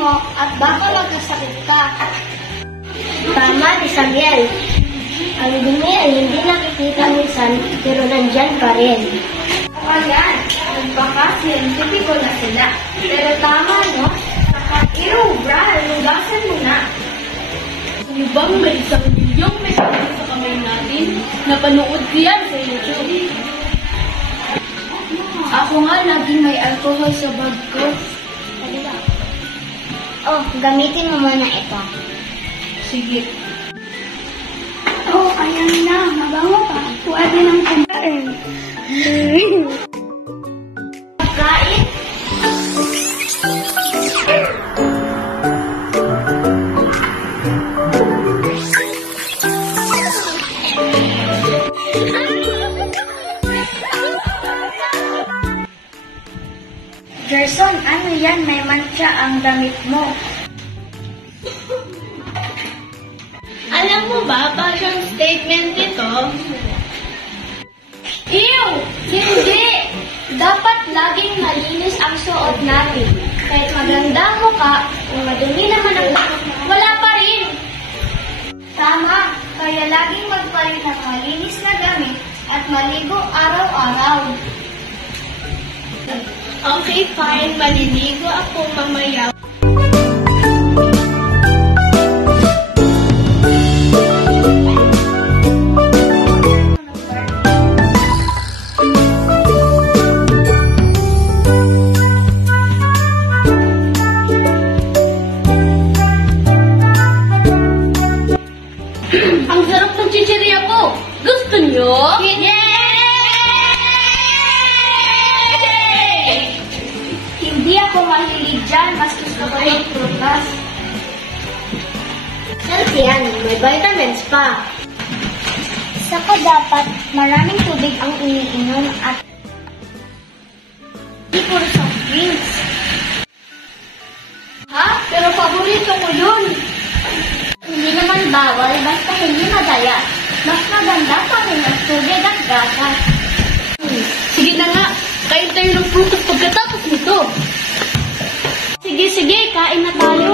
mo at baka magkasakit ka. Tama, Isabel. Ang dumi ay hindi nakikita minsan, pero nandyan pa rin. Ayan, nagpaka-scientifico na sila. Pero tama, no? Naka-irobra, lugasan mo na. Ano bang may 1 milyong may sakit sa kamay natin? Napanood ko yan sa YouTube. Ako nga, laging may alcohol sa bag ko. Oh, gamitin mo muna ito. Sige. Oh, ayan na. Mabango pa. Pwede nang kumain. Kain? Gerson, ano yan? May mantsa ang damit mo. Alam mo ba, fashion statement ito? Ew! Hindi! Dapat laging malinis ang suot natin. Kahit maganda ang mukha, kung madumi naman ang wala pa rin. Tama, kaya laging magpalit ng malinis na damit at maligo araw-araw. Okay, fine. Maliligo ako mamaya. Ang sarap ng chichirya ko! Gusto niyo? Hindi ako mahilig dyan, mas gusto ko yung prutas. Healthy yan, may vitamins pa. Saka dapat maraming tubig ang iniinom at hindi puro soft drinks. Ha? Pero paborito ko yun. Hindi naman bawal, basta hindi madaya. Mas maganda pa rin ang tubig at gatas. Sige na nga, kain tayo ng prutas pagkatapos nito. Sige, kain na tayo.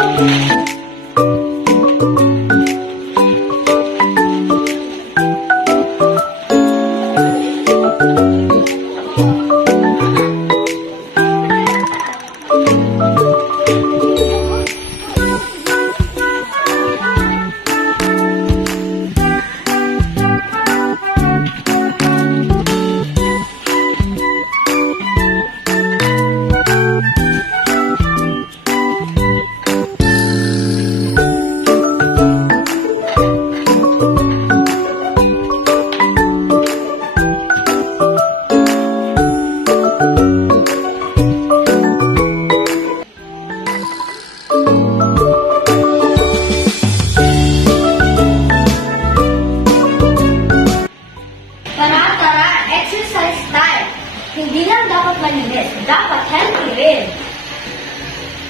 Hindi lang dapat malinis, dapat healthy rin.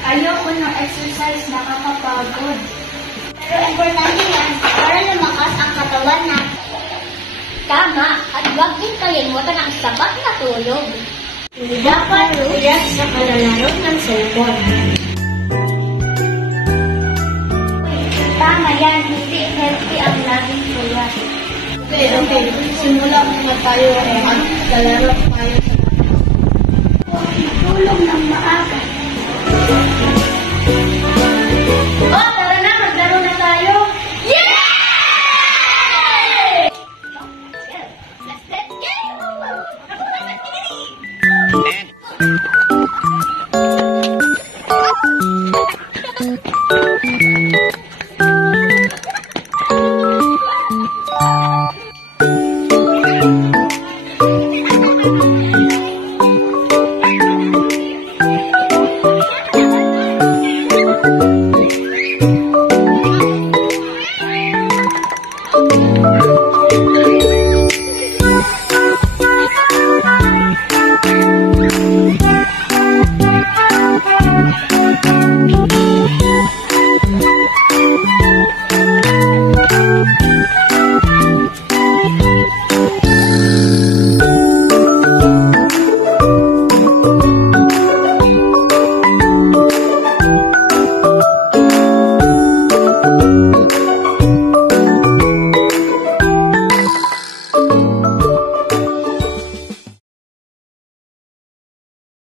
Ayoko ng exercise, nakakapagod. Pero importante yan para lumakas ang katawan natin. Tama, at huwag din kalimutan ang sapat na tulog. Hindi dapat relax sa kalalaro ng cellphone. Tama yan, hindi healthy ang laging tulad. Okay. Simula muna tayo at lalaro tayo sa Tulog ng maaga.